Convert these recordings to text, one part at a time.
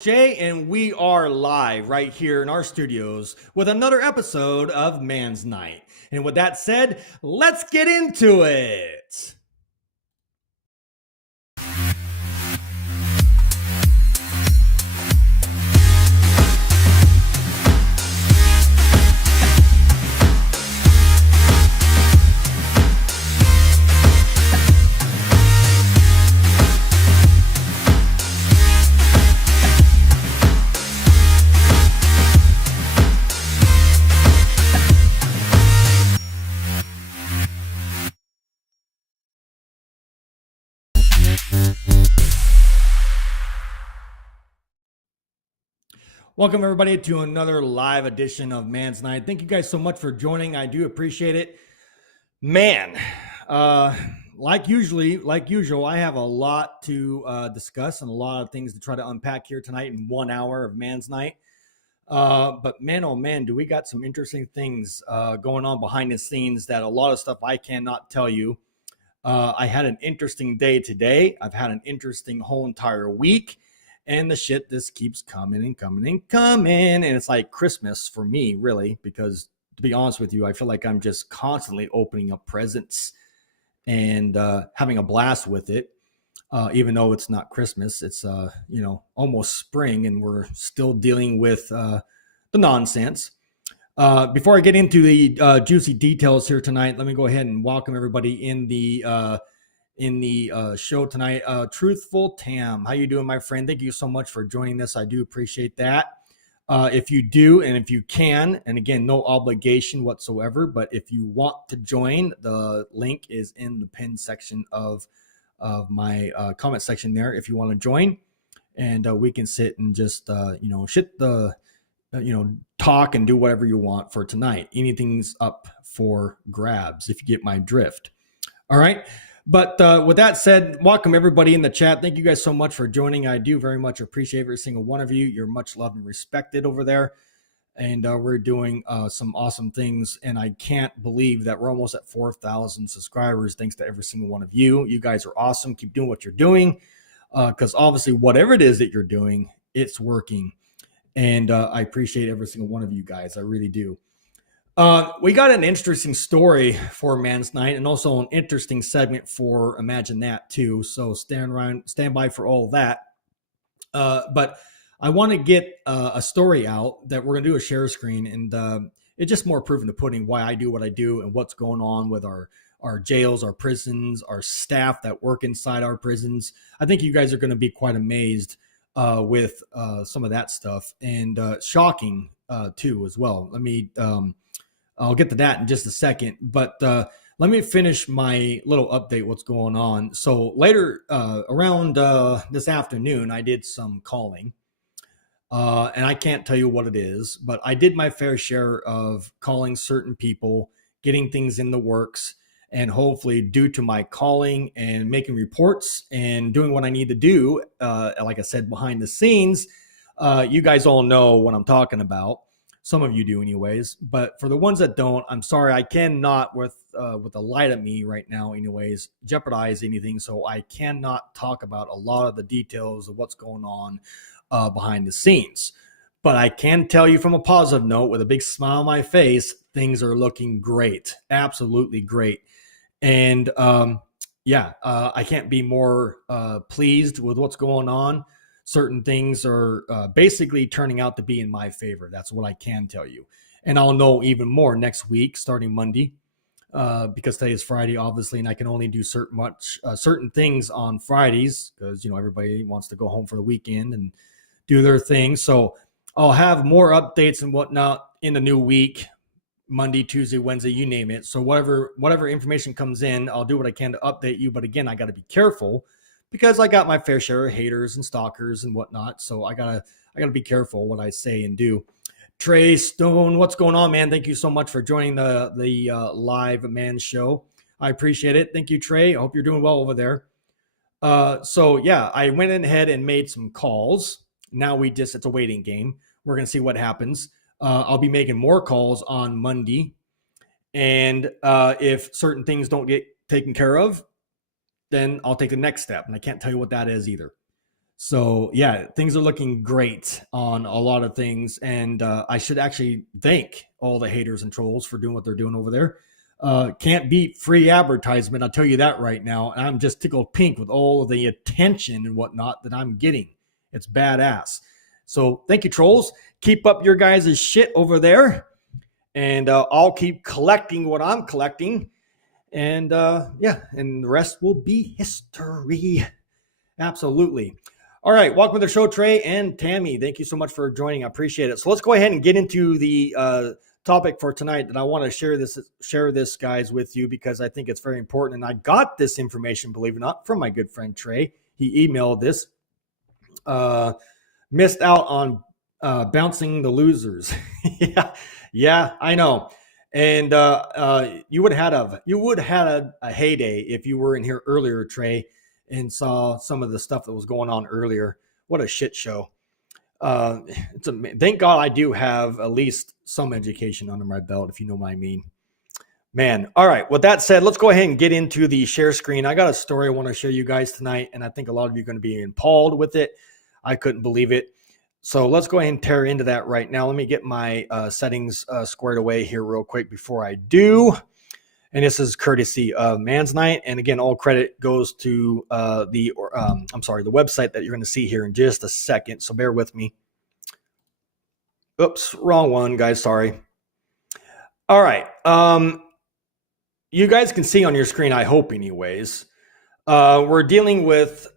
Jay, and we are live right here in our studios with another episode of Man's Night. And with that said, let's get into it. Welcome, everybody, to another live edition of Man's Night. Thank you guys so much for joining. I do appreciate it. Man, like usual, I have a lot to discuss and a lot of things to try to unpack here tonight in 1 hour of Man's Night. But man, oh man, do we got some interesting things going on behind the scenes that a lot of stuff I cannot tell you. I had an interesting day today. I've had an interesting whole entire week. And the shit just keeps coming and coming and coming. And it's like Christmas for me, really, because to be honest with you, I feel like I'm just constantly opening up presents and having a blast with it. Even though it's not Christmas, it's almost spring, and we're still dealing with the nonsense. Before I get into the juicy details here tonight, let me go ahead and welcome everybody in the show tonight. Truthful Tam, how you doing, my friend? Thank you so much for joining us. I do appreciate that. If you do, and if you can, and again, no obligation whatsoever, but if you want to join, the link is in the pinned section of my comment section there. If you want to join, and we can sit and just talk and do whatever you want for tonight. Anything's up for grabs, if you get my drift. All right. But with that said, welcome everybody in the chat. Thank you guys so much for joining. I do very much appreciate every single one of you. You're much loved and respected over there. And we're doing some awesome things. And I can't believe that we're almost at 4,000 subscribers. Thanks to every single one of you. You guys are awesome. Keep doing what you're doing. Because obviously, whatever it is that you're doing, it's working. And I appreciate every single one of you guys. I really do. We got an interesting story for Man's Night, and also an interesting segment for Imagine That too. So stand by for all that. But I want to get a story out that we're going to do a share screen, and it's just more proof in the pudding why I do what I do and what's going on with our jails, our prisons, our staff that work inside our prisons. I think you guys are going to be quite amazed with some of that stuff, and shocking too as well. I'll get to that in just a second, but let me finish my little update, what's going on. So later around this afternoon, I did some calling, and I can't tell you what it is, but I did my fair share of calling certain people, getting things in the works, and hopefully due to my calling and making reports and doing what I need to do, like I said, behind the scenes, you guys all know what I'm talking about. Some of you do anyways, but for the ones that don't, I'm sorry, I cannot with the light of me right now anyways, jeopardize anything. So I cannot talk about a lot of the details of what's going on behind the scenes. But I can tell you from a positive note with a big smile on my face, things are looking great. Absolutely great. And I can't be more pleased with what's going on. Certain things are basically turning out to be in my favor. That's what I can tell you. And I'll know even more next week, starting Monday, because today is Friday, obviously, and I can only do certain things on Fridays because, everybody wants to go home for the weekend and do their thing. So I'll have more updates and whatnot in the new week, Monday, Tuesday, Wednesday, you name it. So whatever information comes in, I'll do what I can to update you. But again, I got to be careful, because I got my fair share of haters and stalkers and whatnot. So I gotta be careful what I say and do. Trey Stone, what's going on, man? Thank you so much for joining the live man show. I appreciate it. Thank you, Trey. I hope you're doing well over there. I went ahead and made some calls. Now it's a waiting game. We're gonna see what happens. I'll be making more calls on Monday, and if certain things don't get taken care of, then I'll take the next step. And I can't tell you what that is either. So yeah, things are looking great on a lot of things, and I should actually thank all the haters and trolls for doing what they're doing over there. Can't beat free advertisement, I'll tell you that right now. And I'm just tickled pink with all of the attention and whatnot that I'm getting. It's badass. So thank you, trolls. Keep up your guys' shit over there, and I'll keep collecting what I'm collecting. And yeah, and the rest will be history. Absolutely. All right, welcome to the show, Trey and Tammy. Thank you so much for joining. I appreciate it. So let's go ahead and get into the topic for tonight. And I want to share this, guys, with you because I think it's very important. And I got this information, believe it or not, from my good friend Trey. He emailed this. Missed out on bouncing the losers. yeah, I know. And you would have had a heyday if you were in here earlier, Trey, and saw some of the stuff that was going on earlier. What a shit show. Thank God I do have at least some education under my belt, if you know what I mean. Man. All right. With that said, let's go ahead and get into the share screen. I got a story I want to share you guys tonight, and I think a lot of you are going to be appalled with it. I couldn't believe it. So let's go ahead and tear into that right now. Let me get my settings squared away here real quick before I do. And this is courtesy of Man's Night. And again, all credit goes to the website that you're going to see here in just a second. So bear with me. Oops, wrong one, guys. Sorry. All right. You guys can see on your screen, I hope anyways, we're dealing with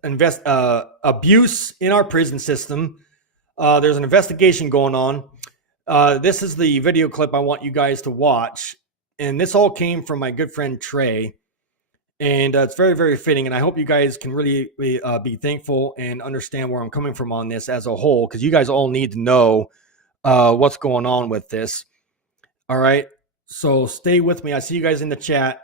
abuse in our prison system. There's an investigation going on. This is the video clip I want you guys to watch. And this all came from my good friend Trey. And it's very, very fitting. And I hope you guys can really be thankful and understand where I'm coming from on this as a whole, because you guys all need to know what's going on with this. All right. So stay with me. I see you guys in the chat.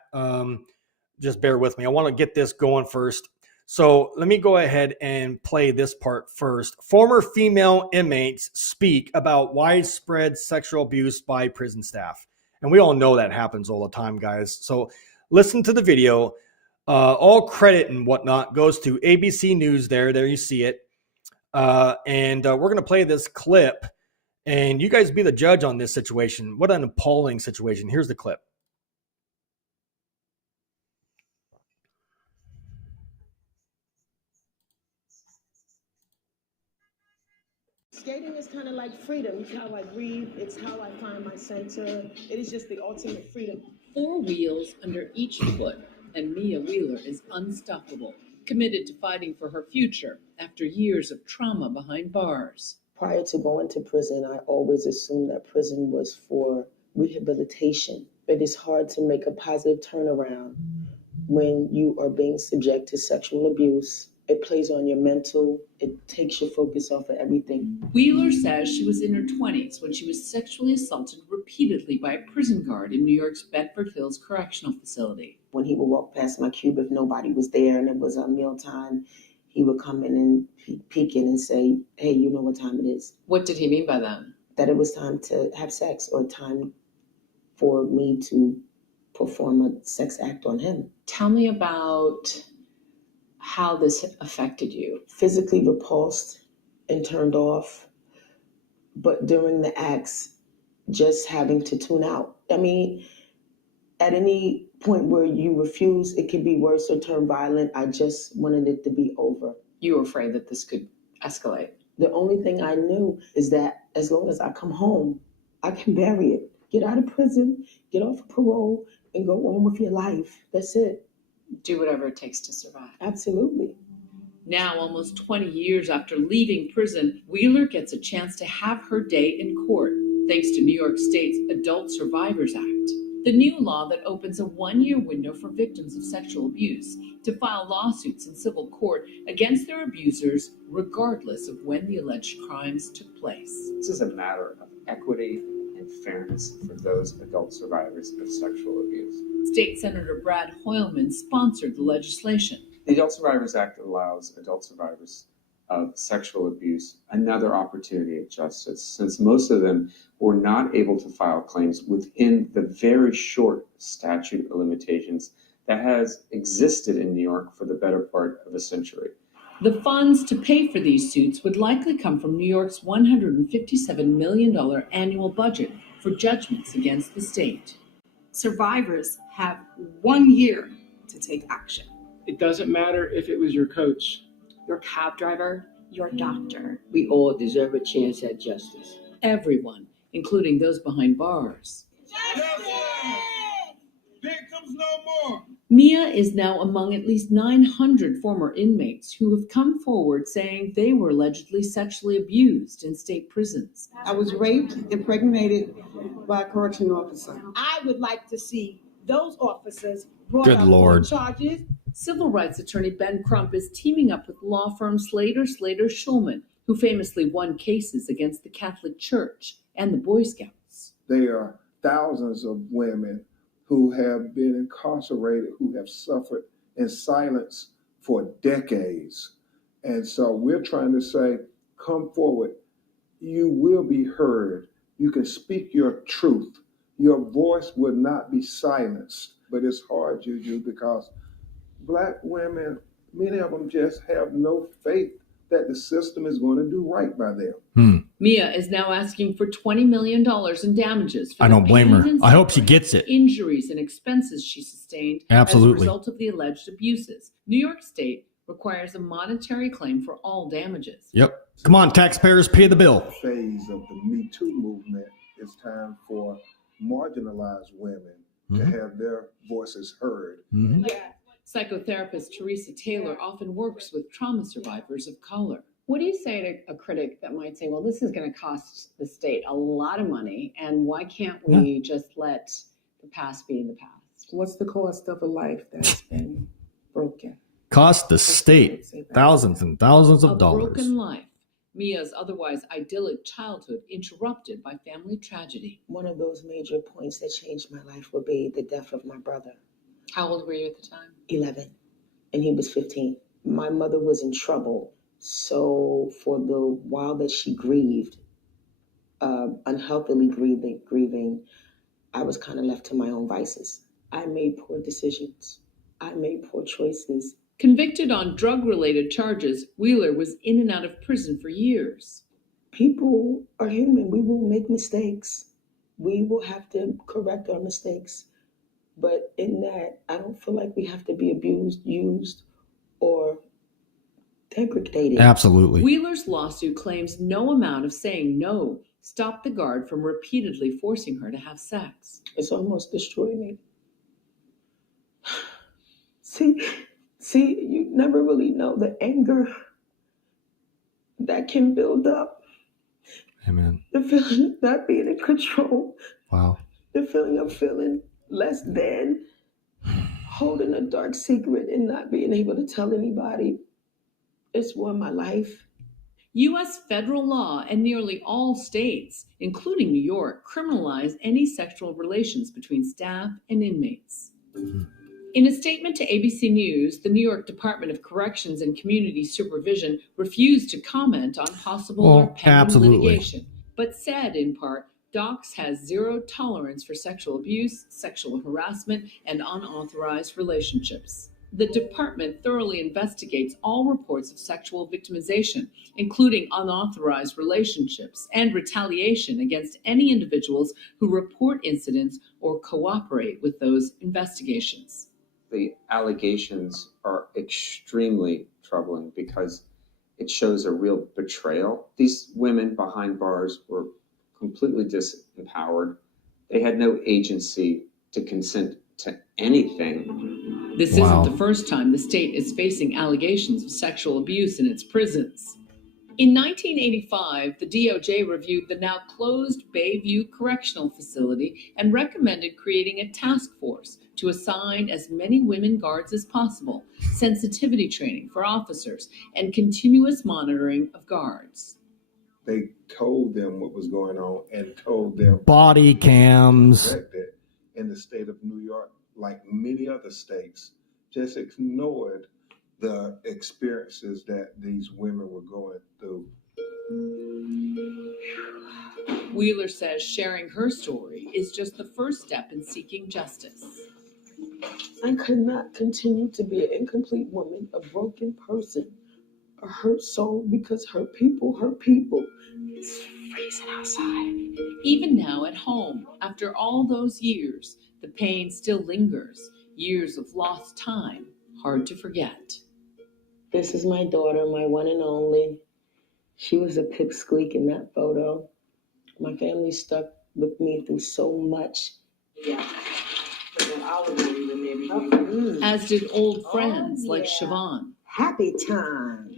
Just bear with me. I want to get this going first. So let me go ahead and play this part first. Former female inmates speak about widespread sexual abuse by prison staff. And we all know that happens all the time, guys. So listen to the video. All credit and whatnot goes to ABC News there. There you see it. And we're going to play this clip. And you guys be the judge on this situation. What an appalling situation. Here's the clip. Skating is kind of like freedom. It's how I breathe. It's how I find my center. It is just the ultimate freedom. 4 wheels under each foot, and Mia Wheeler is unstoppable, committed to fighting for her future after years of trauma behind bars. Prior to going to prison, I always assumed that prison was for rehabilitation. It is hard to make a positive turnaround when you are being subject to sexual abuse. It plays on your mental. It takes your focus off of everything. Wheeler says she was in her 20s when she was sexually assaulted repeatedly by a prison guard in New York's Bedford Hills Correctional Facility. When he would walk past my cube, if nobody was there and it was mealtime, he would come in and peek in and say, "Hey, you know what time it is." What did he mean by that? That it was time to have sex or time for me to perform a sex act on him. Tell me about how this affected you. Physically repulsed and turned off, but during the acts, just having to tune out. I mean, at any point where you refuse, it could be worse or turn violent. I just wanted it to be over. You were afraid that this could escalate. The only thing I knew is that as long as I come home, I can bury it. Get out of prison, get off of parole, and go on with your life. That's it. Do whatever it takes to survive. Absolutely. Now, almost 20 years after leaving prison, Wheeler gets a chance to have her day in court, thanks to New York State's Adult Survivors Act, the new law that opens a 1-year window for victims of sexual abuse to file lawsuits in civil court against their abusers, regardless of when the alleged crimes took place. This is a matter of equity and fairness for those adult survivors of sexual abuse. State Senator Brad Hoylman sponsored the legislation. The Adult Survivors Act allows adult survivors of sexual abuse another opportunity at justice, since most of them were not able to file claims within the very short statute of limitations that has existed in New York for the better part of a century. The funds to pay for these suits would likely come from New York's $157 million annual budget for judgments against the state. Survivors have 1 year to take action. It doesn't matter if it was your coach, Your cab driver, your doctor. We all deserve a chance at justice. Everyone, including those behind bars. Victims no more. Mia is now among at least 900 former inmates who have come forward saying they were allegedly sexually abused in state prisons. I was raped, impregnated by a correctional officer. I would like to see those officers brought Good up Lord. on charges. Civil rights attorney Ben Crump is teaming up with law firm Slater Schulman, who famously won cases against the Catholic Church and the Boy Scouts. There are thousands of women who have been incarcerated, who have suffered in silence for decades. And so we're trying to say, come forward. You will be heard. You can speak your truth. Your voice will not be silenced. But it's hard, Juju, because Black women, many of them just have no faith that the system is going to do right by them. Mia is now asking for $20 million in damages for I the don't blame her. pain and I hope she suffering, gets it. injuries and expenses she sustained as a Absolutely. result of the alleged abuses. New York State requires a monetary claim for all damages. Yep. Come on, taxpayers, pay the bill. Phase of the Me Too movement, it's time for marginalized women to have their voices heard. Psychotherapist Teresa Taylor often works with trauma survivors of color. What do you say to a critic that might say, well, this is going to cost the state a lot of money, and why can't we just let the past be in the past? What's the cost of a life that's been broken? Cost the state thousands and thousands A of dollars. broken life. Mia's otherwise idyllic childhood interrupted by family tragedy. One of those major points that changed my life would be the death of my brother, How old were you at the time? 11, and he was 15. My mother was in trouble. So for the while that she grieved, unhealthily grieving, I was kind of left to my own vices. I made poor decisions. I made poor choices. Convicted on drug-related charges, Wheeler was in and out of prison for years. People are human. We will make mistakes. We will have to correct our mistakes. But in that, I don't feel like we have to be abused, used, or degraded. Absolutely. Wheeler's lawsuit claims no amount of saying no stopped the guard from repeatedly forcing her to have sex. It's almost destroyed me. See, you never really know the anger that can build up. Amen. The feeling of not being in control. Wow. The feeling of feeling less than, holding a dark secret and not being able to tell anybody. It's won my life. U.S. federal law and nearly all states, including New York, criminalize any sexual relations between staff and inmates. In a statement to ABC News, the New York Department of Corrections and Community Supervision refused to comment on possible or pending litigation, but said in part, DOCS has zero tolerance for sexual abuse, sexual harassment, and unauthorized relationships. The department thoroughly investigates all reports of sexual victimization, including unauthorized relationships and retaliation against any individuals who report incidents or cooperate with those investigations. The allegations are extremely troubling because it shows a real betrayal. These women behind bars were completely disempowered. They had no agency to consent to anything. This isn't the first time the state is facing allegations of sexual abuse in its prisons. In 1985, the DOJ reviewed the now closed Bayview Correctional Facility and recommended creating a task force to assign as many women guards as possible, sensitivity training for officers, and continuous monitoring of guards. They told them what was going on and told them body cams. In the state of New York, like many other states, just ignored the experiences that these women were going through. Wheeler says sharing her story is just the first step in seeking justice. I could not continue to be an incomplete woman, a broken person, a hurt soul because hurt people hurt people. It's freezing outside. Even now at home, after all those years, the pain still lingers. Years of lost time, hard to forget. This is my daughter, my one and only. She was a pipsqueak in that photo. My family stuck with me through so much. Yeah. But then all of them even maybe. As did old friends like yeah. Siobhan. Happy time.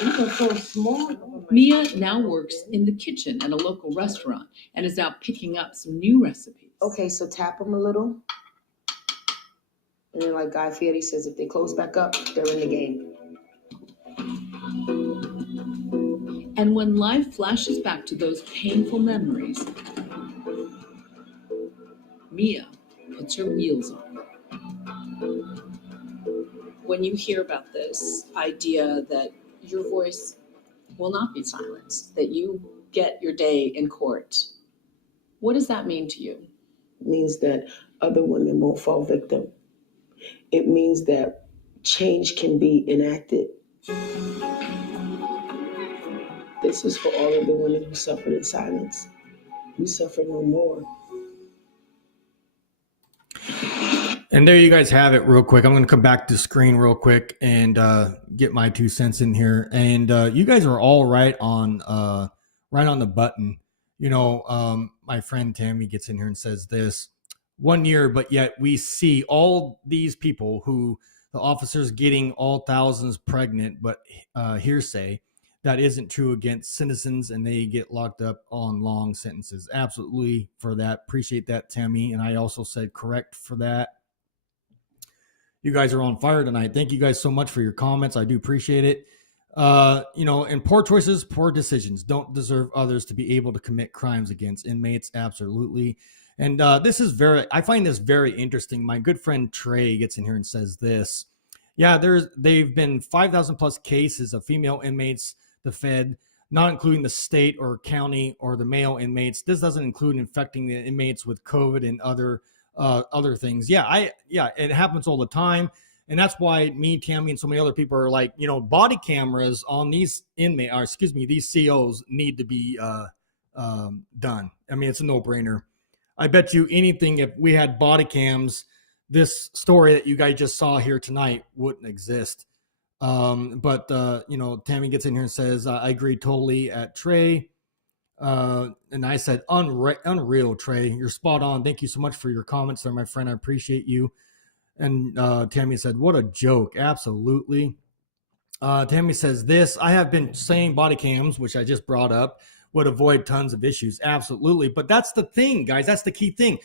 You are so small. Mia now works in the kitchen at a local restaurant and is out picking up some new recipes. Okay, so tap them a little. And then like Guy Fieri says, if they close back up, they're in the game. And when life flashes back to those painful memories, Mia puts her wheels on. When you hear about this idea that your voice will not be silenced, that you get your day in court, what does that mean to you? It means that other women won't fall victim. It means that change can be enacted. This is for all of the women who suffered in silence. We suffer no more. And there you guys have it real quick. I'm going to come back to the screen real quick and get my 2 cents in here. And you guys are all right on the button. You know, my friend Tammy gets in here and says this: 1 year, but yet we see all these people who the officers getting all thousands pregnant, but hearsay that isn't true against citizens, and they get locked up on long sentences. Absolutely for that. Appreciate that, Tammy. And I also said correct for that. You guys are on fire tonight. Thank you guys so much for your comments. I do appreciate it. You know, and poor choices, poor decisions don't deserve others to be able to commit crimes against inmates. Absolutely. And this is I find this very interesting. My good friend Trey gets in here and says this. Yeah, they've been 5,000 plus cases of female inmates, the Fed, not including the state or county or the male inmates. This doesn't include infecting the inmates with COVID and other things. Yeah, it happens all the time. And that's why me, Tammy, and so many other people are like, you know, body cameras on these these COs need to be done. I mean, it's a no-brainer. I bet you anything, if we had body cams, this story that you guys just saw here tonight wouldn't exist. But you know, Tammy gets in here and says, I agree totally at Trey. And I said, unreal, Trey. You're spot on. Thank you so much for your comments there, my friend. I appreciate you. And Tammy said, what a joke. Absolutely. Tammy says this: I have been saying body cams, which I just brought up, would avoid tons of issues. Absolutely. But that's the thing, guys. That's the key thing.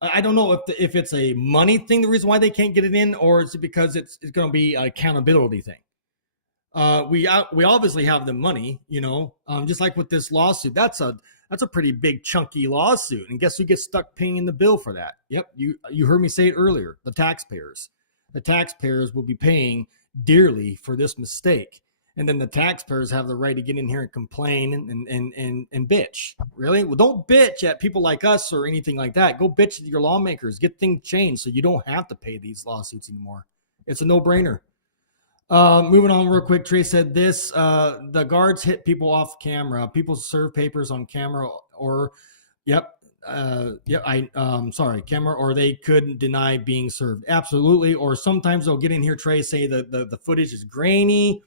I don't know if it's a money thing, the reason why they can't get it in, or is it because it's going to be an accountability thing? We obviously have the money, you know, just like with this lawsuit. That's a pretty big chunky lawsuit. And guess who gets stuck paying the bill for that? Yep. You heard me say it earlier. The taxpayers. The taxpayers will be paying dearly for this mistake. And then the taxpayers have the right to get in here and complain and bitch. Really? Well, don't bitch at people like us or anything like that. Go bitch at your lawmakers. Get things changed so you don't have to pay these lawsuits anymore. It's a no-brainer. Moving on real quick, Trey said this: the guards hit people off camera. People serve papers on camera, or camera, or they couldn't deny being served. Absolutely. Or sometimes they'll get in here, Trey, say that the footage is grainy.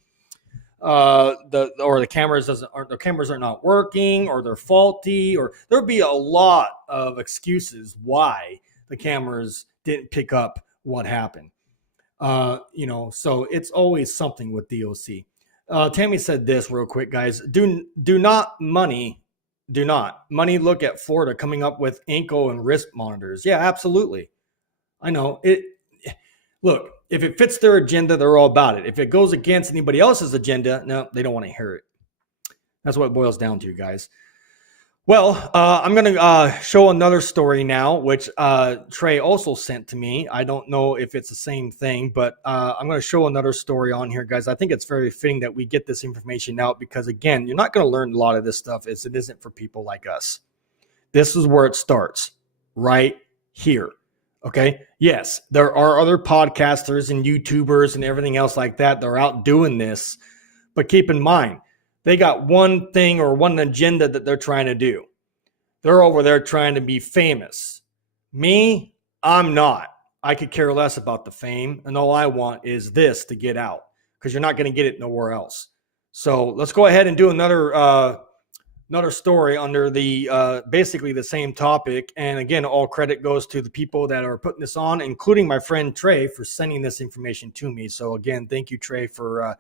The cameras are not working, or they're faulty, or there'll be a lot of excuses why the cameras didn't pick up what happened. You know, so it's always something with DOC. Tammy said this real quick, guys. Do not money look at Florida coming up with ankle and wrist monitors. Yeah, absolutely. I know it. Look, if it fits their agenda, they're all about it. If it goes against anybody else's agenda, no, they don't want to hear it. That's what it boils down to, guys. Well, I'm going to show another story now, which Trey also sent to me. I don't know if it's the same thing, but I'm going to show another story on here, guys. I think it's very fitting that we get this information out because, again, you're not going to learn a lot of this stuff as it isn't for people like us. This is where it starts, right here. Okay. Yes, there are other podcasters and YouTubers and everything else like that. They're out doing this. But keep in mind, they got one thing or one agenda that they're trying to do. They're over there trying to be famous. Me, I'm not. I could care less about the fame, and all I want is this to get out, because you're not going to get it nowhere else. So let's go ahead and do another story under the basically the same topic. And again, all credit goes to the people that are putting this on, including my friend Trey for sending this information to me. So again, thank you, Trey, for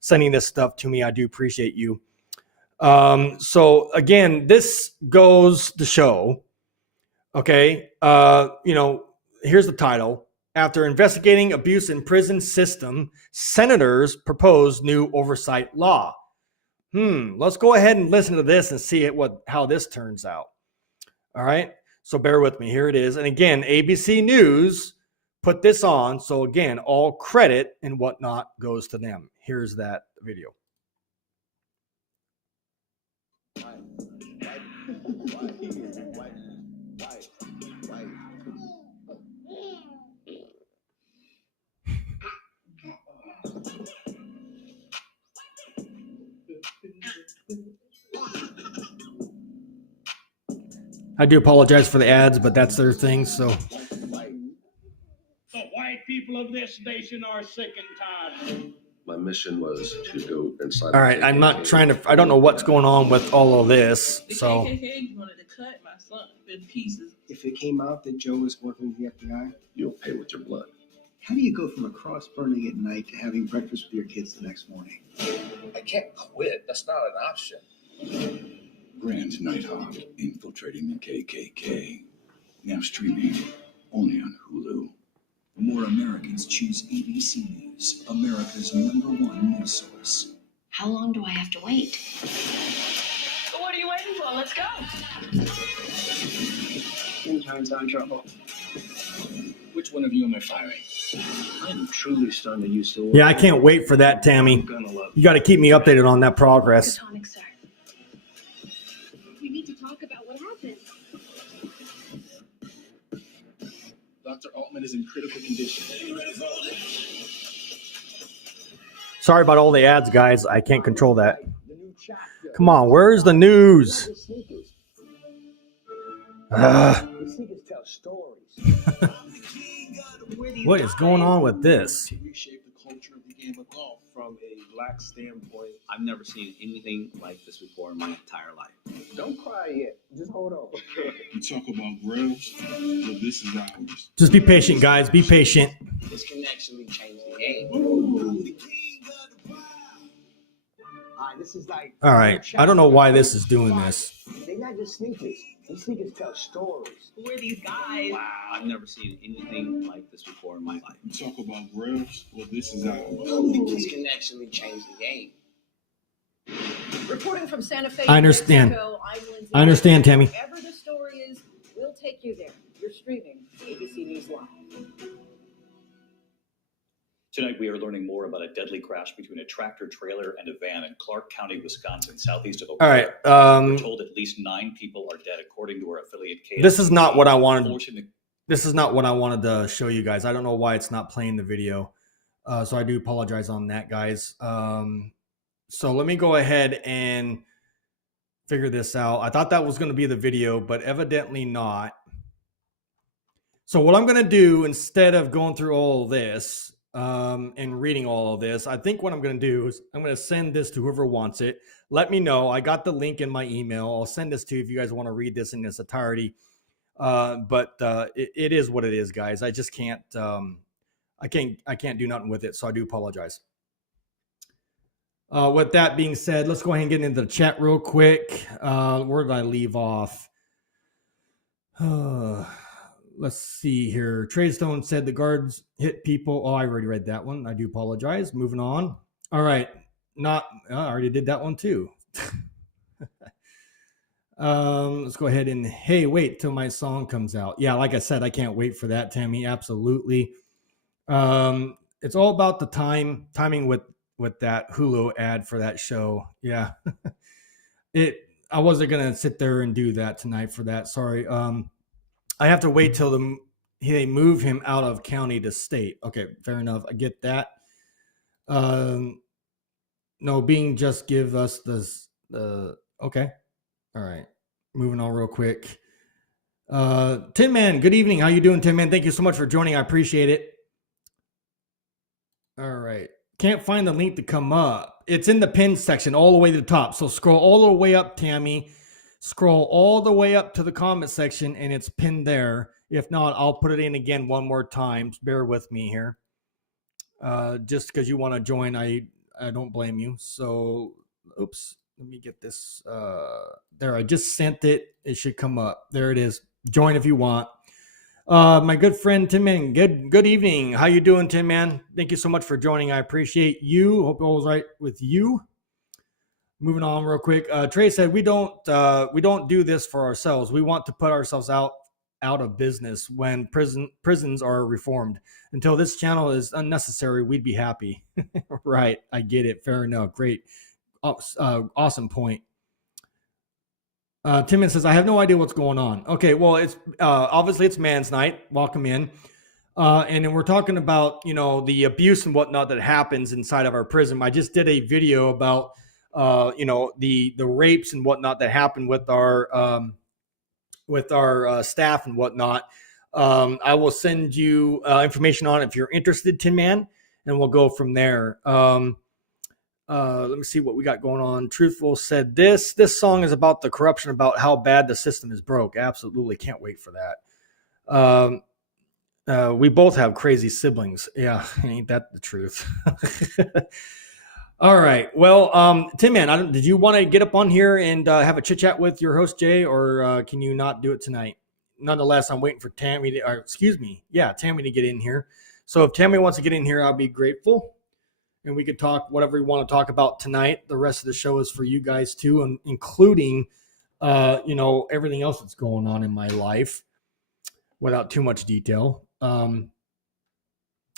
sending this stuff to me. I do appreciate you. So again, this goes to show, okay, here's the title. After investigating abuse in prison system, senators propose new oversight law. Let's go ahead and listen to this and see how this turns out. All right. So bear with me. Here it is. And again, ABC News put this on. So again, all credit and whatnot goes to them. Here's that video. I do apologize for the ads, but that's their thing. So The white people of this nation are sick and tired. My mission was to go inside. All right, I'm not trying to. I don't know what's going on with all of this. So The KKK wanted to cut my son in pieces. If it came out that Joe was working with the FBI, You'll pay with your blood. how do you go from a cross burning at night to having breakfast with your kids the next morning? I can't quit. That's not an option. Grand Nighthawk infiltrating the KKK. Now streaming only on Hulu. More Americans choose ABC News, America's #1 news source. How long do I have to wait? So what are you waiting for? Let's go. Interns are in trouble. Which one of you am I firing? I'm truly starting to use the word. yeah, I can't wait for that, Tammy. You got to keep me updated on that progress. Tonic, sir. We need to talk about what happened. Dr. Altman is in critical condition. Sorry about all the ads, guys. I can't control that. Come on, where's the news? The sneakers tell stories. What is going on with this? To reshape the culture of the game of golf from a black standpoint. I've never seen anything like this before in my entire life. Don't cry yet. Just hold on. You talk about grills, but this is ours. Just be patient, guys. Be patient. This can actually change the game. This is like. All right. I don't know why this is doing this. They're not just sneakers. These sneakers tell stories. Who are these guys? Wow, I've never seen anything like this before in my life. You talk about grills, well, this is ours. This can actually change the game. Reporting from Santa Fe, I understand. Mexico, I'm Lindsay. I understand, Tammy. Wherever the story is, we'll take you there. You're streaming ABC News Live. Tonight, we are learning more about a deadly crash between a tractor trailer and a van in Clark County, Wisconsin, southeast of Oak All right. Park. We're told at least 9 people are dead, according to our affiliate. KSTP. This is not what I wanted. This is not what I wanted to show you guys. I don't know why it's not playing the video. So I do apologize on that, guys. So let me go ahead and figure this out. I thought that was going to be the video, but evidently not. So what I'm going to do, instead of going through all of this and reading all of this, I think what I'm going to do is I'm going to send this to whoever wants it. Let me know. I got the link in my email. I'll send this to you if you guys want to read this in its entirety. But it is what it is, guys. I just can't. I can't do nothing with it. So I do apologize. With that being said, let's go ahead and get into the chat real quick. Where did I leave off? Let's see here. Treystone said the guards hit people. Oh, I already read that one. I do apologize. Moving on. All right. I already did that one too. Let's go ahead and, hey, wait till my song comes out. Yeah, like I said, I can't wait for that, Tammy. Absolutely. It's all about the timing with that Hulu ad for that show. Yeah. I wasn't going to sit there and do that tonight for that. Sorry. I have to wait till they move him out of county to state. Okay, fair enough. I get that. No, Being just give us the okay. All right. Moving on real quick. Tin Man, good evening. How you doing, Tin Man? Thank you so much for joining. I appreciate it. All right. Can't find the link to come up. It's in the pinned section all the way to the top. So scroll all the way up, Tammy. Scroll all the way up to the comment section and it's pinned there. If not, I'll put it in again one more time. Bear with me here. Just because you want to join, I don't blame you. So, oops, let me get this. There, I just sent it. It should come up. There it is. Join if you want. My good friend Tim Man. Good evening. How you doing, Tim Man? Thank you so much for joining. I appreciate you. Hope all was right with you. Moving on real quick. Trey said we don't do this for ourselves. We want to put ourselves out of business when prisons are reformed. Until this channel is unnecessary, we'd be happy. Right. I get it. Fair enough. Great. Awesome point. Timon says, I have no idea what's going on. Okay, well, it's obviously it's Man's Night. Welcome in. And then we're talking about, the abuse and whatnot that happens inside of our prison. I just did a video about, the rapes and whatnot that happen with our staff and whatnot. I will send you information on it if you're interested, Tin Man, and we'll go from there. Let me see what we got going on. Truthful said this song is about the corruption, about how bad the system is broke. Absolutely. Can't wait for that. We both have crazy siblings. Yeah. Ain't that the truth? All right. Well, Tim Man, did you want to get up on here and have a chit chat with your host, Jay, or can you not do it tonight? Nonetheless, I'm waiting for Tammy Tammy to get in here. So if Tammy wants to get in here, I'll be grateful. And we could talk whatever we want to talk about tonight. The rest of the show is for you guys too, and including, everything else that's going on in my life without too much detail.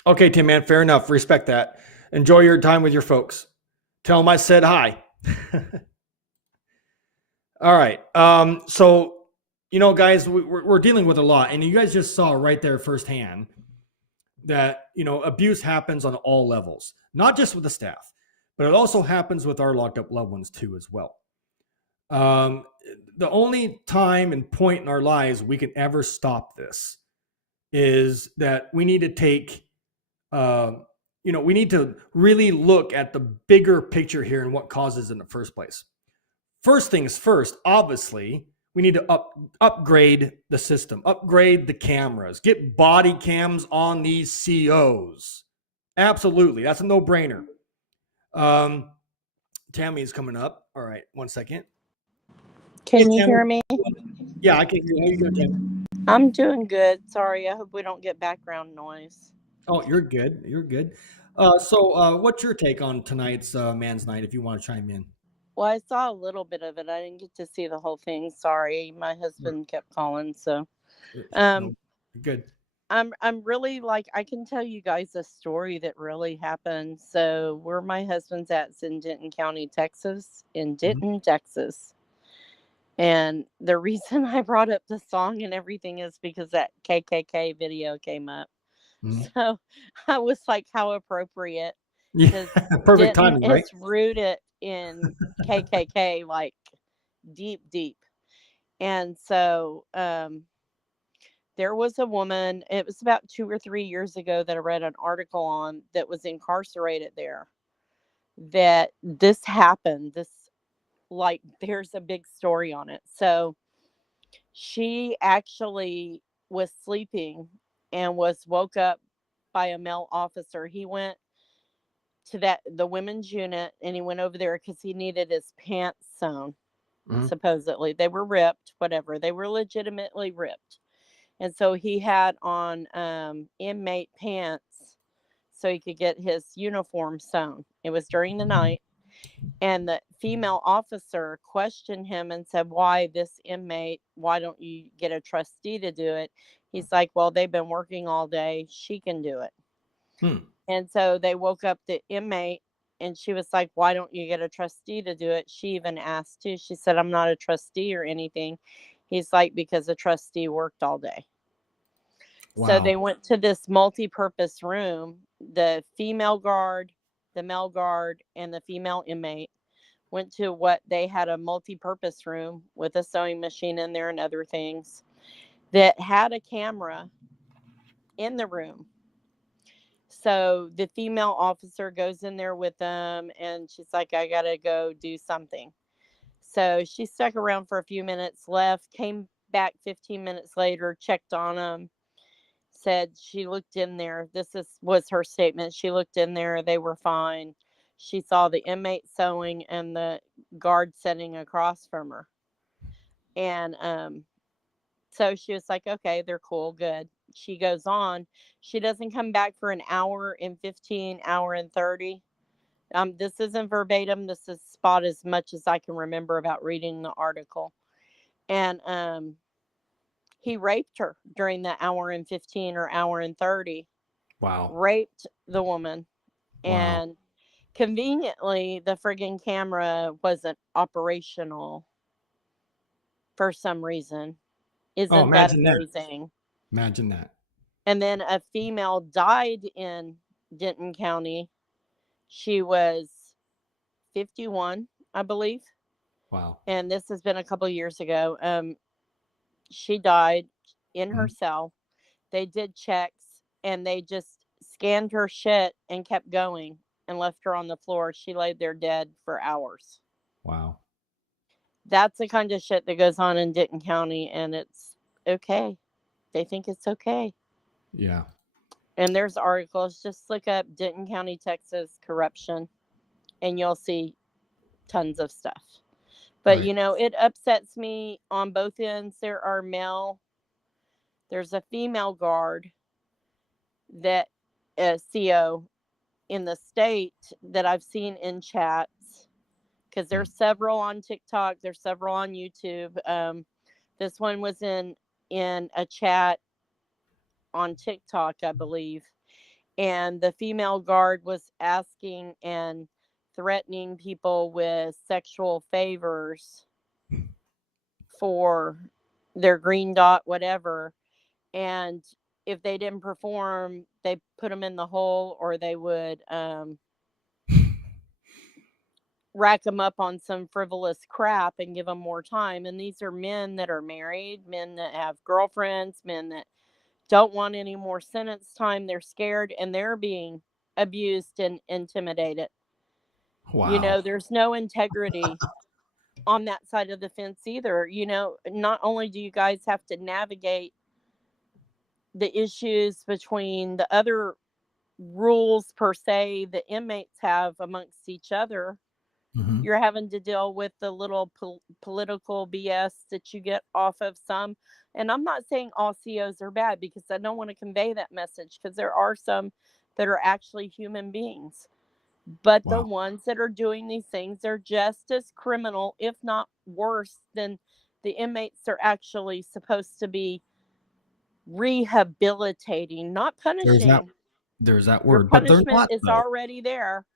Okay, Tim Man, fair enough. Respect that. Enjoy your time with your folks. Tell them I said hi. All right. So, guys, we're dealing with a lot, and you guys just saw right there firsthand that, abuse happens on all levels. Not just with the staff, but it also happens with our locked up loved ones too as well. The only time and point in our lives we can ever stop this is that we need to take, we need to really look at the bigger picture here and what causes it in the first place. First things first, obviously, we need to upgrade the system, upgrade the cameras, get body cams on these COs. Absolutely. That's a no-brainer. Tammy is coming up. All right. 1 second. Can you hear me? Yeah, I can hear you. How you doing, Tammy? I'm doing good. Sorry. I hope we don't get background noise. Oh, you're good. You're good. So what's your take on tonight's Man's Night, if you want to chime in? Well, I saw a little bit of it. I didn't get to see the whole thing. Sorry. My husband kept calling. So good. I'm really I can tell you guys a story that really happened. So where my husband's at's in Denton County, Texas, Texas. And the reason I brought up the song and everything is because that KKK video came up. So I was like, how appropriate. Yeah, perfect timing, right? It's rooted in KKK, deep. And so, there was a woman, it was about 2 or 3 years ago that I read an article on that was incarcerated there, that this happened. There's a big story on it. So she actually was sleeping and was woke up by a male officer. He went to the women's unit and he went over there because he needed his pants sewn. Supposedly they were ripped, whatever. They were legitimately ripped. And so he had on inmate pants so he could get his uniform sewn. It was during the night. And the female officer questioned him and said, why this inmate? Why don't you get a trustee to do it? He's like, well, they've been working all day. She can do it. And so they woke up the inmate and she was like, why don't you get a trustee to do it? She even asked too. She said, I'm not a trustee or anything. He's like, because the trustee worked all day. Wow. So they went to this multi-purpose room. The female guard, the male guard, and the female inmate went to what they had a multi-purpose room with a sewing machine in there and other things that had a camera in the room. So the female officer goes in there with them and she's like, I gotta go do something. So she stuck around for a few minutes, left, came back 15 minutes later, checked on them, said she looked in there. Was her statement. She looked in there, they were fine. She saw the inmate sewing and the guard sitting across from her. And so she was like, okay, they're cool, good. She goes on. She doesn't come back for an hour and 15, hour and 30. This isn't verbatim. This is spot as much as I can remember about reading the article. And he raped her during the hour and 15 or hour and 30. Wow. Raped the woman. Wow. And conveniently, the friggin' camera wasn't operational for some reason. Isn't that amazing? Imagine that. And then a female died in Denton County. She was 51, I believe. Wow. And this has been a couple years ago. She died in her cell. They did checks and they just scanned her shit and kept going and left her on the floor. She laid there dead for hours. Wow. That's the kind of shit that goes on in Denton County, and it's okay. They think it's okay. Yeah. And there's articles. Just look up Denton County, Texas corruption, and you'll see tons of stuff. But, you know, it upsets me on both ends. There's a female guard that CO in the state that I've seen in chats, because there's several on TikTok, there's several on YouTube. This one was in a chat on TikTok, I believe, and the female guard was asking and threatening people with sexual favors for their green dot, whatever, and if they didn't perform, they put them in the hole, or they would rack them up on some frivolous crap and give them more time. And these are men that are married, men that have girlfriends, men that don't want any more sentence time. They're scared and they're being abused and intimidated. Wow. You know, there's no integrity on that side of the fence either. You know, not only do you guys have to navigate the issues between the other rules per se the inmates have amongst each other, you're having to deal with the little political BS that you get off of some. And I'm not saying all COs are bad, because I don't want to convey that message, because there are some that are actually human beings. But the ones that are doing these things are just as criminal, if not worse, than the inmates are actually supposed to be rehabilitating, not punishing. There's that Your word. But they're punishment not, is though. already there.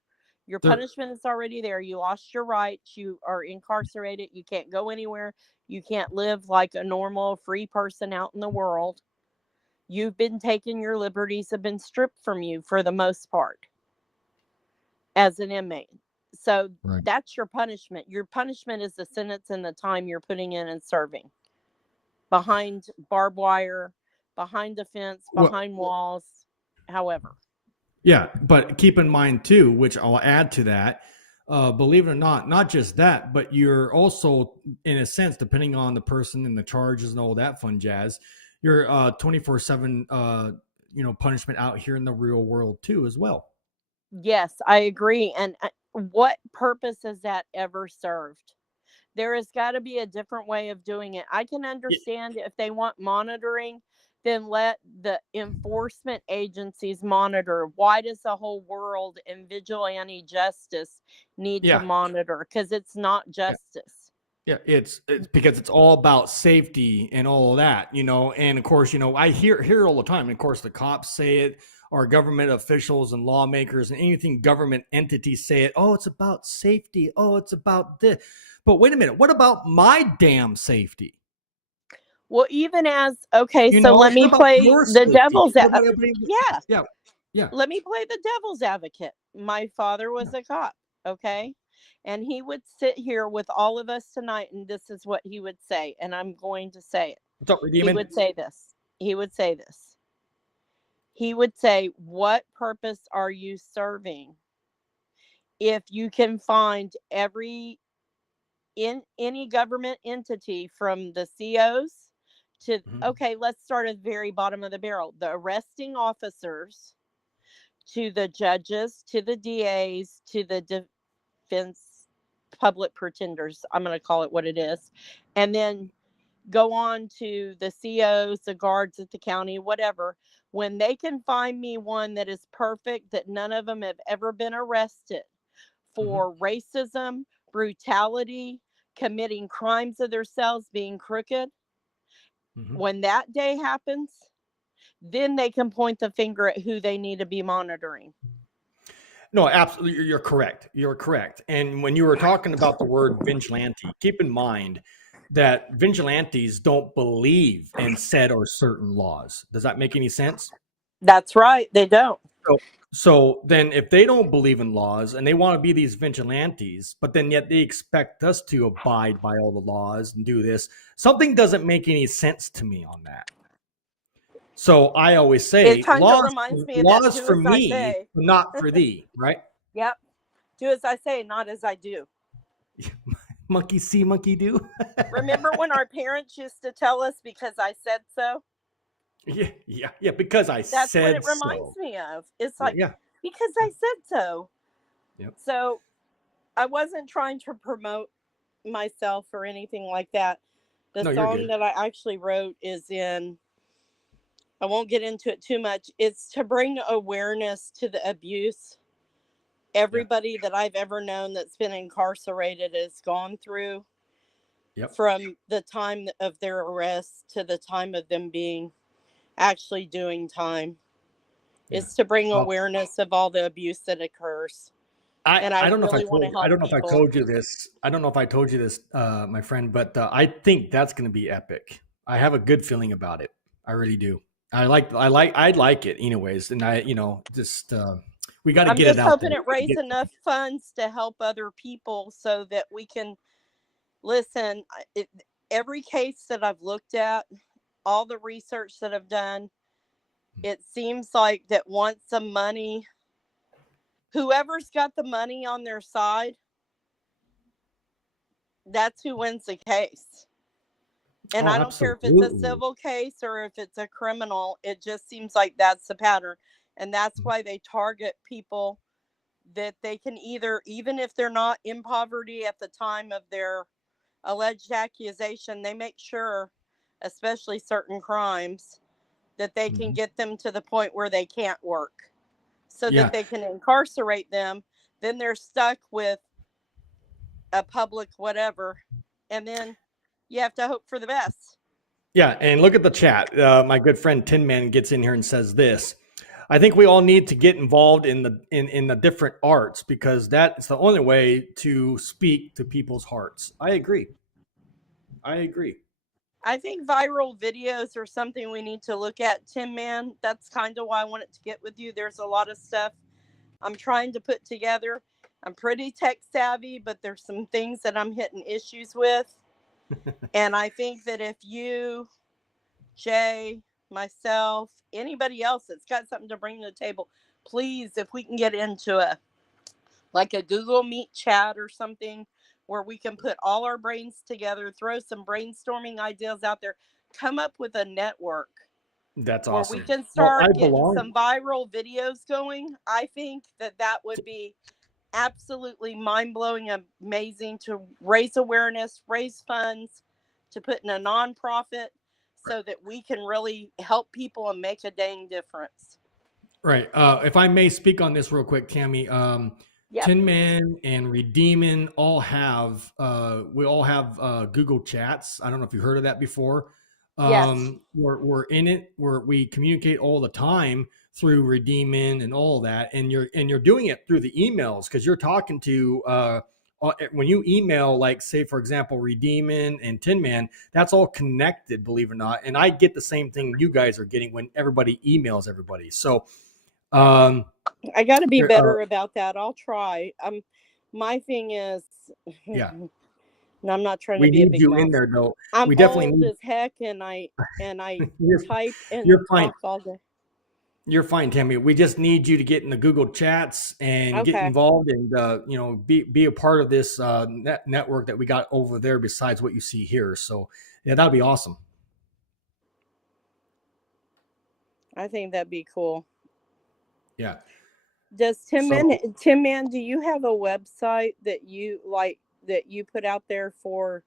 Your They're- punishment is already there. You lost your rights. You are incarcerated. You can't go anywhere. You can't live like a normal, free person out in the world. You've been taken. Your liberties have been stripped from you for the most part as an inmate. So that's your punishment. Your punishment is the sentence and the time you're putting in and serving behind barbed wire, behind the fence, behind walls, however. Yeah, but keep in mind too, which I'll add to that, believe it or not just that, but you're also, in a sense, depending on the person and the charges and all that fun jazz, you're 24/7, punishment out here in the real world too, as well. Yes, I agree. And what purpose has that ever served? There has got to be a different way of doing it. I can understand if they want monitoring, then let the enforcement agencies monitor. Why does the whole world in vigilante justice need to monitor? Because it's not justice. Yeah, it's because it's all about safety and all of that, and of course, I hear it all the time. And of course, the cops say it, or government officials and lawmakers and anything government entities say it. Oh, it's about safety. Oh, it's about this. But wait a minute. What about my damn safety? Well, even as, okay, so let me play the devil's advocate. Yeah. Yeah. Let me play the devil's advocate. My father was a cop, okay? And he would sit here with all of us tonight, and this is what he would say, and I'm going to say it. What's up, He Redeeman? would say this. He would say this. He would say, what purpose are you serving if you can find any government entity, from the COs to, okay, let's start at the very bottom of the barrel, the arresting officers, to the judges, to the DAs, to the defense public pretenders, I'm going to call it what it is, and then go on to the COs, the guards at the county, whatever. When they can find me one that is perfect, that none of them have ever been arrested for racism, brutality, committing crimes of themselves, being crooked, when that day happens, then they can point the finger at who they need to be monitoring. No, absolutely. You're correct. You're correct. And when you were talking about the word vigilante, keep in mind that vigilantes don't believe in said or certain laws. Does that make any sense? That's right. They don't. So then if they don't believe in laws and they want to be these vigilantes, but then yet they expect us to abide by all the laws and do this, something doesn't make any sense to me on that. So I always say, it kind of laws, reminds me of laws that, for me, not for thee, right? Yep. Do as I say, not as I do. Monkey see, monkey do. Remember when our parents used to tell us, because I said so? Yeah, because I That's said what it reminds so. me of. It's like, Yeah. because I said so. Yep. So I wasn't trying to promote myself or anything like that. The No, you're song good. that I actually wrote is I won't get into it too much. It's to bring awareness to the abuse everybody that I've ever known that's been incarcerated has gone through, from the time of their arrest to the time of them being actually doing time. It's to bring awareness of all the abuse that occurs. And I don't know really if want to help I don't know if I people. told you this. I don't know if I told you this, my friend, but I think that's going to be epic. I have a good feeling about it. I really do. I'd like it anyways. And we got to I'm get just it out hoping there. it raise enough funds to help other people so that we can listen. Every case that I've looked at, all the research that I've done, it seems like that once the money, whoever's got the money on their side, that's who wins the case. And I don't care if it's a civil case or if it's a criminal, it just seems like that's the pattern. And that's why they target people that they can either, even if they're not in poverty at the time of their alleged accusation, they make sure, especially certain crimes, that they can get them to the point where they can't work so that they can incarcerate them. Then they're stuck with a public whatever. And then you have to hope for the best. Yeah, and look at the chat. My good friend Tin Man gets in here and says this. I think we all need to get involved in the different arts because that's the only way to speak to people's hearts. I agree. I think viral videos are something we need to look at, Tin Man. That's kind of why I wanted to get with you. There's a lot of stuff I'm trying to put together. I'm pretty tech savvy, but there's some things that I'm hitting issues with. And I think that if you, Jay, myself, anybody else that's got something to bring to the table, please, if we can get into a Google Meet chat or something where we can put all our brains together, throw some brainstorming ideas out there, come up with a network. That's awesome. Where we can start getting some viral videos going. I think that would be absolutely mind-blowing, amazing to raise awareness, raise funds, to put in a nonprofit so that we can really help people and make a dang difference. Right. If I may speak on this real quick, Tammy, Tin Man and Redeemin all have Google Chats. I don't know if you heard of that before. Yes. We're in it where we communicate all the time through Redeemin and all that, and you're doing it through the emails because you're talking to when you email, like say for example Redeemin and Tin Man, that's all connected, believe it or not. And I get the same thing you guys are getting when everybody emails everybody. So Um, I got to be here, better about that. I'll try. My thing is, yeah, and I'm not trying to we be a need big you mouth. in there though. I'm We definitely old need. as heck, and I You're, type and you're fine. talk all day. You're fine, Tammy. We just need you to get in the Google chats and get Okay. involved, and be a part of this network that we got over there. Besides what you see here, so yeah, that'd be awesome. I think that'd be cool. Yeah. Does Tim So- Man, do you have a website that you put out there for,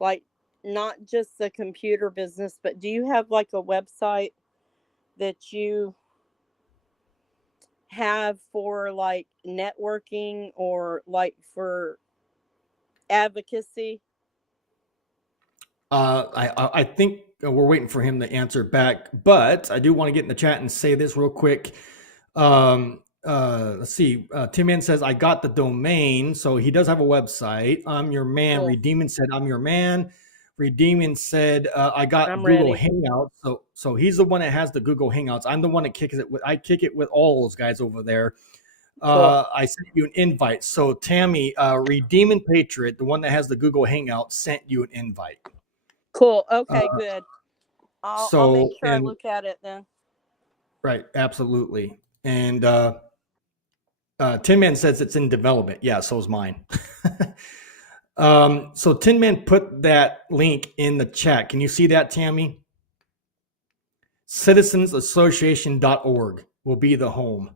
like, not just the computer business, but do you have like a website that you have for like networking or like for advocacy? I think we're waiting for him to answer back, but I do want to get in the chat and say this real quick. Let's see. Tim Man says, I got the domain. So he does have a website. I'm your man. Cool. Redeeming said, I'm your man. Redeeming said, I got I'm Google ready. Hangouts. So he's the one that has the Google Hangouts. I'm the one that kicks it with. I kick it with all those guys over there. Cool. I sent you an invite. So Tammy, Redeeming Patriot, the one that has the Google Hangout, sent you an invite. Cool. Okay, good. I'll so- make sure I and- look at it then. Right, absolutely. And Tin Man says it's in development. Yeah, so is mine. So Tin Man put that link in the chat. Can you see that, Tammy? Citizensassociation.org will be the home.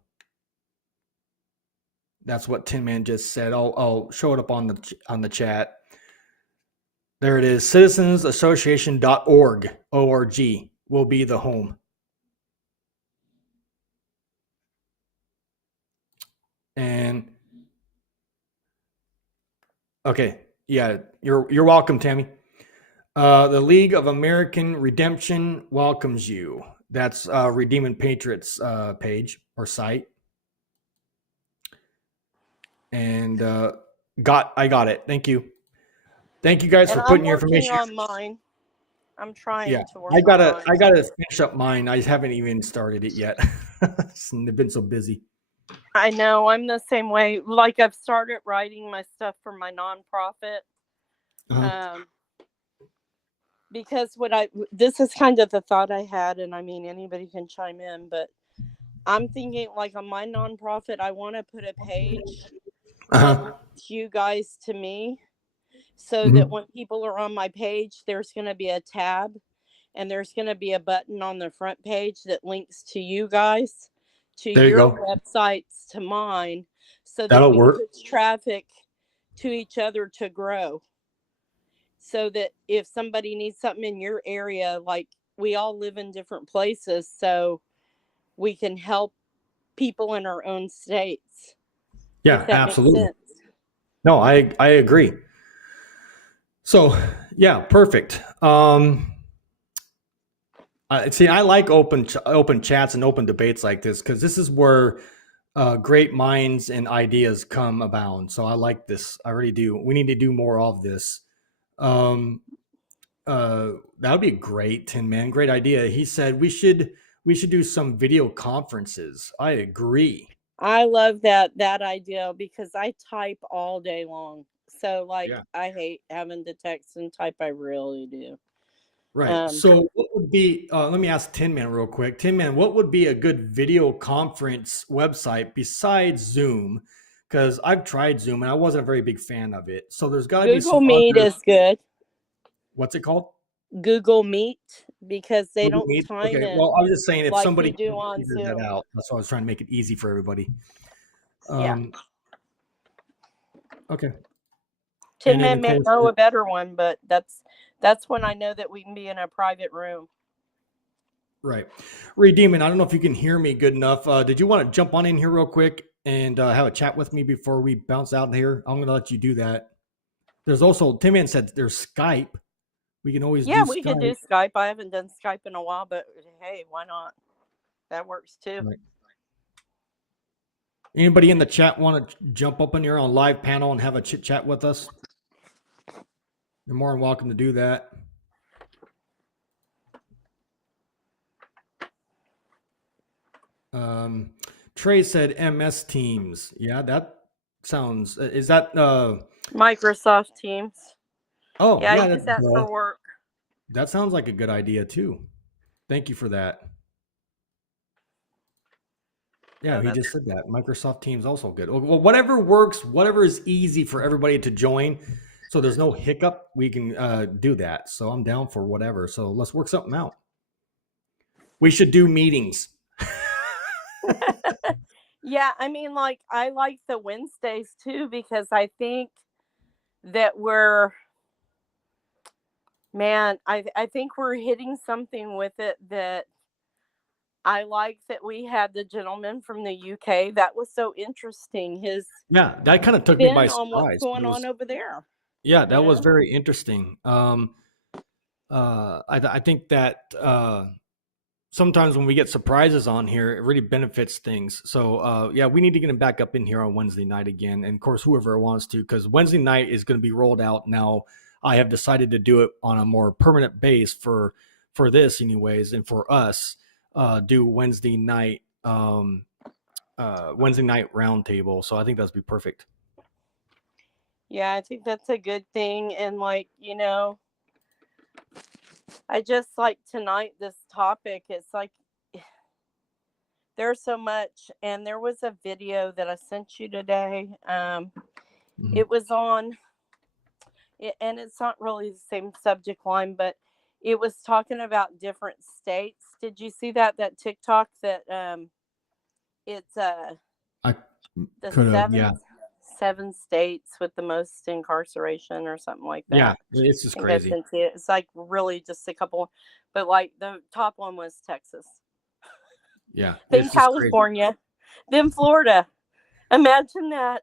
That's what Tin Man just said. I'll show it up on the chat. There it is. Citizensassociation.org. O-R-G will be the home. And okay, yeah, you're welcome, Tammy. The League of American Redemption welcomes you. That's Redeeming Patriots page or site. And I got it. Thank you. Thank you guys And for putting I'm your working information. on mine. I'm trying Yeah, to work I on gotta mine. finish up mine. I haven't even started it yet. I've been so busy. I know, I'm the same way. Like, I've started writing my stuff for my nonprofit. Because this is kind of the thought I had, and I mean, anybody can chime in, but I'm thinking, like, on my nonprofit, I want to put a page that links you guys to me, so that when people are on my page, there's going to be a tab, and there's going to be a button on the front page that links to you guys, to There you your go. websites, to mine, so that That'll we work. push traffic to each other to grow. So that if somebody needs something in your area, like, we all live in different places, so we can help people in our own states. Yeah, if that absolutely. makes sense. No, I agree. So yeah, perfect. See, I like open chats and open debates like this, because this is where great minds and ideas come abound. So I like this. I really do. We need to do more of this. That would be great, Tin Man. Great idea. He said we should do some video conferences. I agree. I love that idea, because I type all day long. So, like, Yeah. I hate having to text and type. I really do. Right. So what would be, let me ask Tin Man real quick. Tin Man, what would be a good video conference website besides Zoom? Because I've tried Zoom and I wasn't a very big fan of it. So there's got to be Google some Meet other- is good. What's it called? Google Meet, because they Google don't Meet? time Okay. it. Well, I was just saying if like somebody you do can on figure that Zoom. out. That's why I was trying to make it easy for everybody. Yeah. Okay. Tin And then, Man of may course, know a better one, but that's when I know that we can be in a private room. right. Redeeming, I don't know if you can hear me good enough. Did you want to jump on in here real quick and have a chat with me before we bounce out here? I'm going to let you do that. There's also, Tim Man said there's Skype. We can always Yeah, do we Skype. could do Skype. I haven't done Skype in a while, but hey, why not? That works too. Right. Anybody in the chat want to jump up in here on live panel and have a chit chat with us? You're more than welcome to do that. Trey said MS Teams. Yeah, that sounds. Is that? Microsoft Teams. Oh, Yeah, yeah. I use that for work. That sounds like a good idea too. Thank you for that. Yeah, he just said that. Microsoft Teams also good. Well, whatever works, whatever is easy for everybody to join, so there's no hiccup, we can do that. So I'm down for whatever. So let's work something out. We should do meetings. Yeah, I mean, like, I like the Wednesdays too, because I think that I think we're hitting something with it that I like that we had the gentleman from the UK. That was so interesting. Yeah, that kind of took me by on what's surprise. going on over there. Yeah, that was know? very interesting. I think that sometimes when we get surprises on here, it really benefits things. So yeah, we need to get him back up in here on Wednesday night again. And of course, whoever wants to, because Wednesday night is going to be rolled out now. I have decided to do it on a more permanent base for this anyways. And for us, do Wednesday night roundtable. So I think that's be perfect. Yeah, I think that's a good thing. And like, I just like tonight, this topic, it's like there's so much. And there was a video that I sent you today. It was on, and it's not really the same subject line, but it was talking about different states. Did you see that TikTok that it's I the could have, yeah. 7 states with the most incarceration or something like that? Yeah, it's just crazy. It's like really just a couple, but like the top one was Texas, Yeah, then it's just crazy. California, then Florida. Imagine that.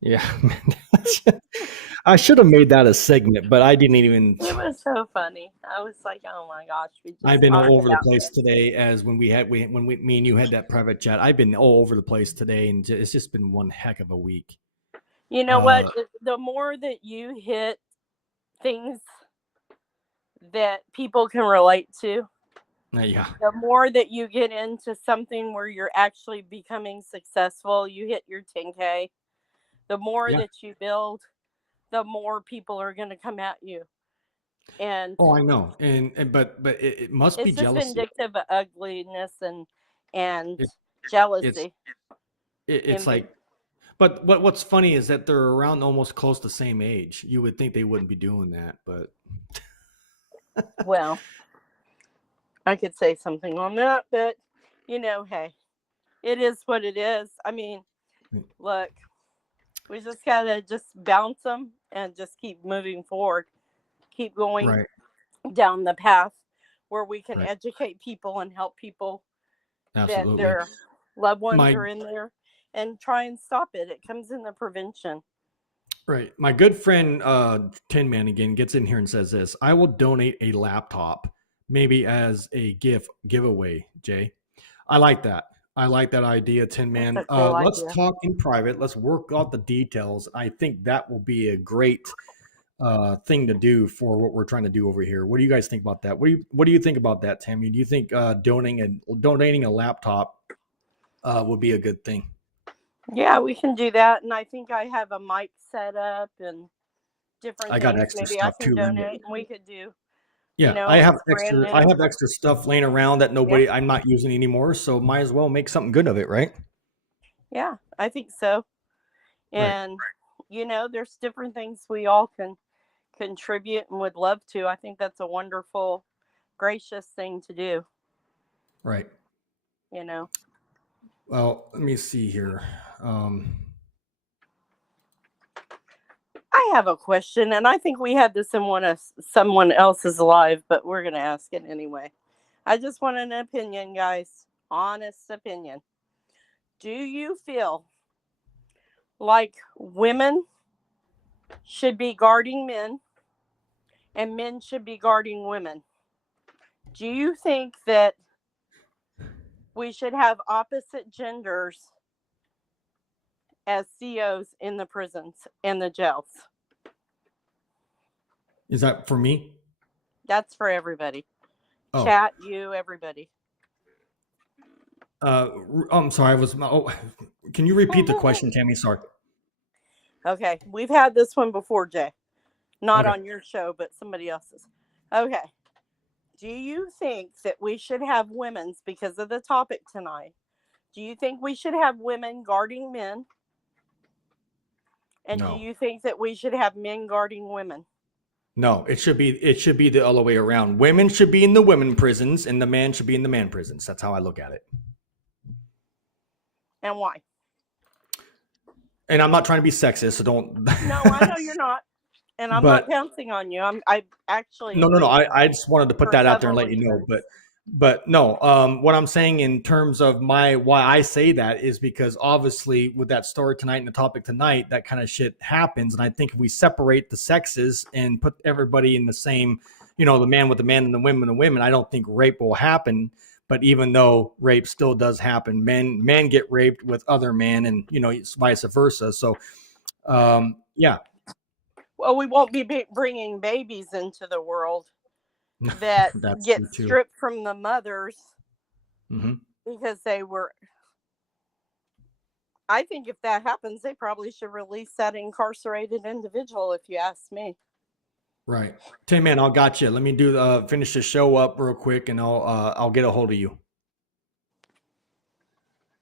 Yeah, I should have made that a segment, but I didn't even. It was so funny. I was like, oh my gosh. I've been all over the place today, as when me and you had that private chat. I've been all over the place today, and it's just been one heck of a week. You know what? The more that you hit things that people can relate to, yeah, the more that you get into something where you're actually becoming successful, you hit your 10K, the more that you build, the more people are going to come at you. And I know, but it must be it's just jealousy. vindictive ugliness and jealousy. It's like, but what's funny is that they're around almost close to the same age. You would think they wouldn't be doing that, but well, I could say something on that, but hey, it is what it is. I mean, look, we just gotta just bounce them and just keep moving forward, keep going down the path where we can educate people and help people that their loved ones are in there, and try and stop it. It comes in the prevention. Right. My good friend Tin Man again gets in here and says this: I will donate a laptop, maybe as a giveaway. Jay, I like that. I like that idea, Tin Man. Let's talk in private. Let's work out the details. I think that will be a great thing to do for what we're trying to do over here. What do you guys think about that? What do you think about that, Tammy? Do you think donating a laptop would be a good thing? Yeah, we can do that. And I think I have a mic set up and different I got extra maybe stuff I can too. donate, and we could do. Yeah, I have extra stuff laying around that I'm not using anymore, so might as well make something good of it, right? Yeah, I think so. And there's different things we all can contribute and would love to. I think that's a wonderful, gracious thing to do. Right. Well, let me see here. I have a question, and I think we had this in someone else's live, but we're going to ask it anyway. I just want an opinion, guys. Honest opinion. Do you feel like women should be guarding men and men should be guarding women? Do you think that we should have opposite genders as COs in the prisons and the jails? Is that for me? That's for everybody. Oh. Chat, you, everybody. I'm sorry. Can you repeat the question, Tammy? Sorry. Okay, we've had this one before, Jay. Not Okay. on your show, but somebody else's. Okay. Do you think that we should have women's, because of the topic tonight, do you think we should have women guarding men? And No. do you think that we should have men guarding women? No, it should be the other way around. Women should be in the women prisons, and the man should be in the man prisons. That's how I look at it. And why? And I'm not trying to be sexist, so don't. No, I know you're not. And I'm But- not pouncing on you. I actually No. agree I just wanted to put for that out there and let several you know. reasons. But no. What I'm saying in terms of why I say that is because obviously with that story tonight and the topic tonight, that kind of shit happens. And I think if we separate the sexes and put everybody in the same, the man with the man and the women, I don't think rape will happen. But even though rape still does happen, men get raped with other men, and it's vice versa. So, yeah. Well, we won't be bringing babies into the world that That's get true, too. stripped from the mothers Mm-hmm. because they were. I think if that happens, they probably should release that incarcerated individual, if you ask me. Right. Tim, man, I got you. Let me finish the show up real quick, and I'll get a hold of you.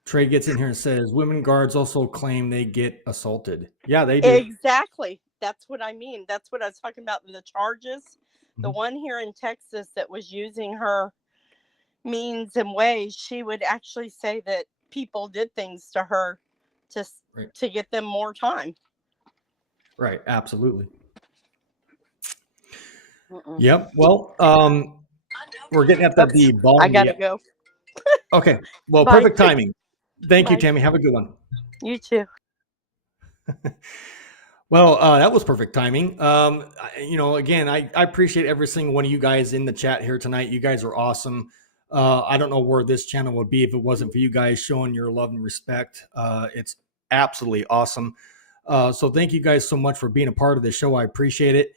Trey gets in here and says, women guards also claim they get assaulted. Yeah, they do. Exactly. That's what I mean. That's what I was talking about. The charges. The Mm-hmm. one here in Texas that was using her means and ways, she would actually say that people did things to her to get them more time. Right. Absolutely. Mm-mm. Yep. Well, we're getting at the ball. I gotta go. Okay. Well, Bye. perfect timing. Thank you, Bye. Tammy. Have a good one. You too. Well, that was perfect timing. Again, I appreciate every single one of you guys in the chat here tonight. You guys are awesome. I don't know where this channel would be if it wasn't for you guys showing your love and respect. It's absolutely awesome. So thank you guys so much for being a part of the show. I appreciate it.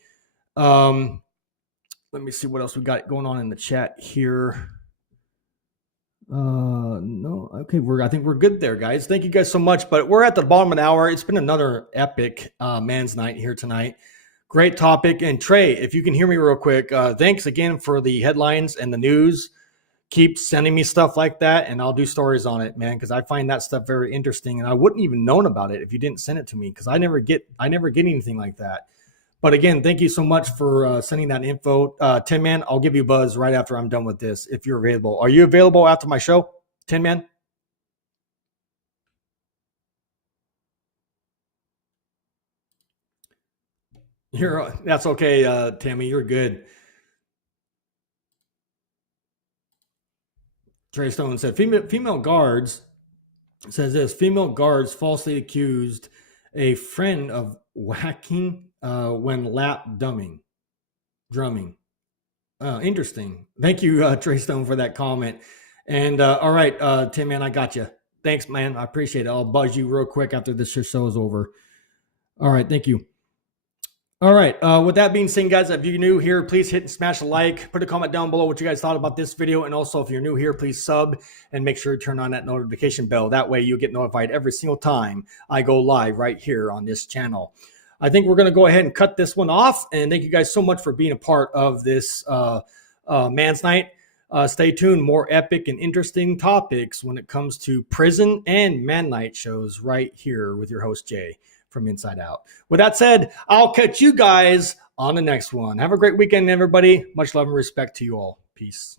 Let me see what else we got going on in the chat here. No. Okay. I think we're good there, guys. Thank you guys so much, but we're at the bottom of the hour. It's been another epic, man's night here tonight. Great topic. And Trey, if you can hear me real quick, thanks again for the headlines and the news. Keep sending me stuff like that and I'll do stories on it, man. Cause I find that stuff very interesting and I wouldn't even known about it if you didn't send it to me. Cause I never get anything like that. But again, thank you so much for sending that info. Tin Man, I'll give you a buzz right after I'm done with this if you're available. Are you available after my show, Tin Man? That's okay, Tammy. You're good. Trey Stone said female guards says this: female guards falsely accused a friend of whacking when lap drumming. Interesting. Thank you, Trey Stone, for that comment. And all right, Tim, man, I got you. Thanks, man. I appreciate it. I'll buzz you real quick after this show is over. All right, thank you. All right. With that being said, guys, if you're new here, please hit and smash a like. Put a comment down below what you guys thought about this video. And also, if you're new here, please sub and make sure to turn on that notification bell. That way you'll get notified every single time I go live right here on this channel. I think we're going to go ahead and cut this one off. And thank you guys so much for being a part of this Man's Night. Stay tuned. More epic and interesting topics when it comes to prison and Man Night shows right here with your host, Jay, from Inside Out. With that said, I'll catch you guys on the next one. Have a great weekend, everybody. Much love and respect to you all. Peace.